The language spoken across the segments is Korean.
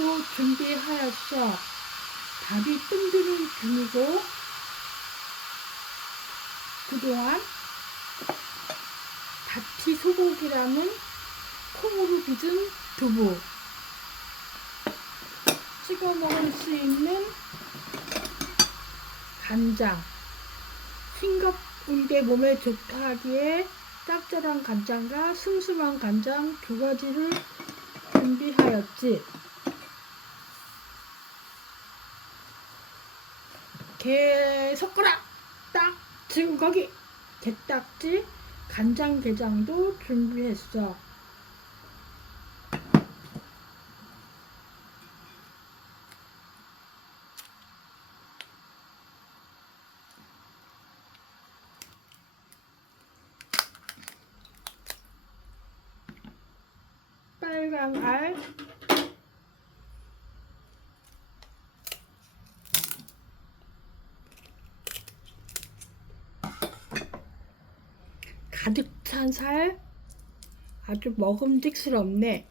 밥도 준비하였어. 밥이 뜸드는 중이고 그동안 다치 소고기라는 콩으로 빚은 두부 찍어 먹을 수 있는 간장 싱겁은 게 몸에 좋다 하기에 짭짤한 간장과 슴슴한 간장 두 가지를 준비하였지. 게 젓가락 딱 지금 거기 게딱지 간장게장도 준비했어. 빨강 알 가득 찬 살 아주 먹음직스럽네.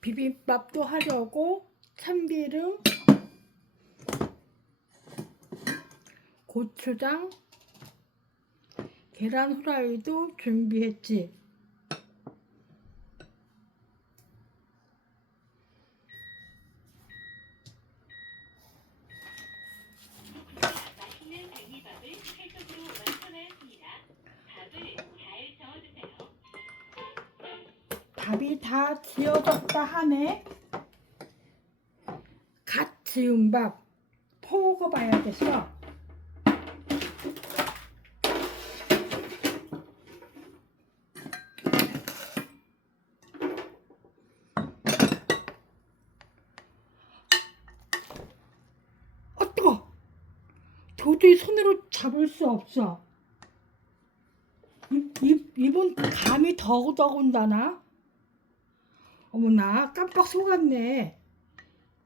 비빔밥도 하려고 참기름, 고추장, 계란 후라이도 준비했지. 밥이 다 지어졌다 하네. 갓 지은 밥 퍼먹어봐야겠어. 아 뜨거. 도저히 손으로 잡을 수 없어. 이, 이, 이번 감이 더더군다나. 어머나 깜빡 속았네.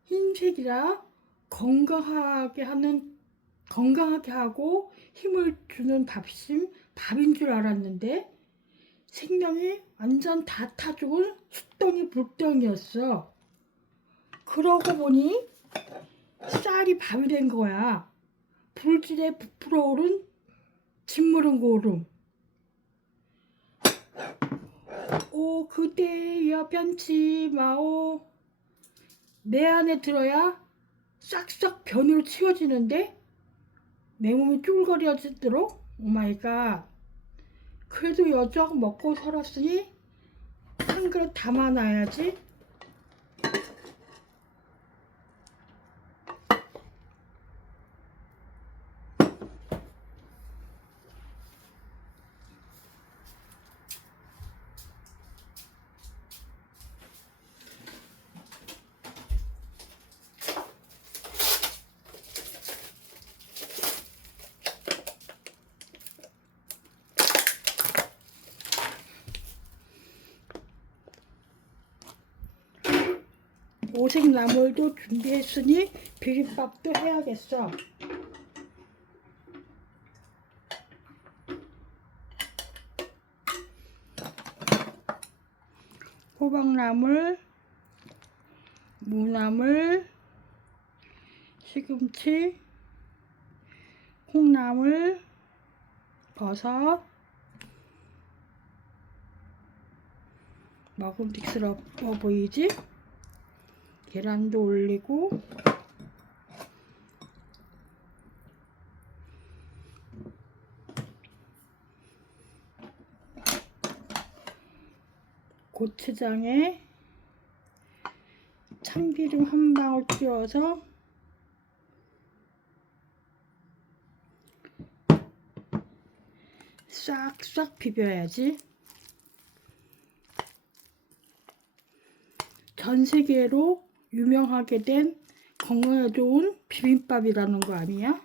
흰색이라 건강하게 하는 건강하게 하고 힘을 주는 밥심 밥인 줄 알았는데 생명이 완전 다 타 죽은 숫덩이 불덩이였어. 그러고 보니 쌀이 밥이 된 거야. 불길에 부풀어 오른 짓무른 고름. 오 그대여 변치 마오. 내 안에 들어야 싹싹 변으로 치워지는데 내 몸이 쭈글거려지도록 오마이갓. 그래도 여적 먹고 살았으니 한 그릇 담아놔야지 오색 나물도 준비했으니 비빔밥도 해야겠어 호박나물 무나물 시금치 콩나물 버섯 먹음직스러워 보이지? 계란도 올리고 고추장에 참기름 한 방울 띄워서 싹싹 비벼야지. 전 세계로 유명하게 된 건강에 좋은 비빔밥이라는 거 아니야?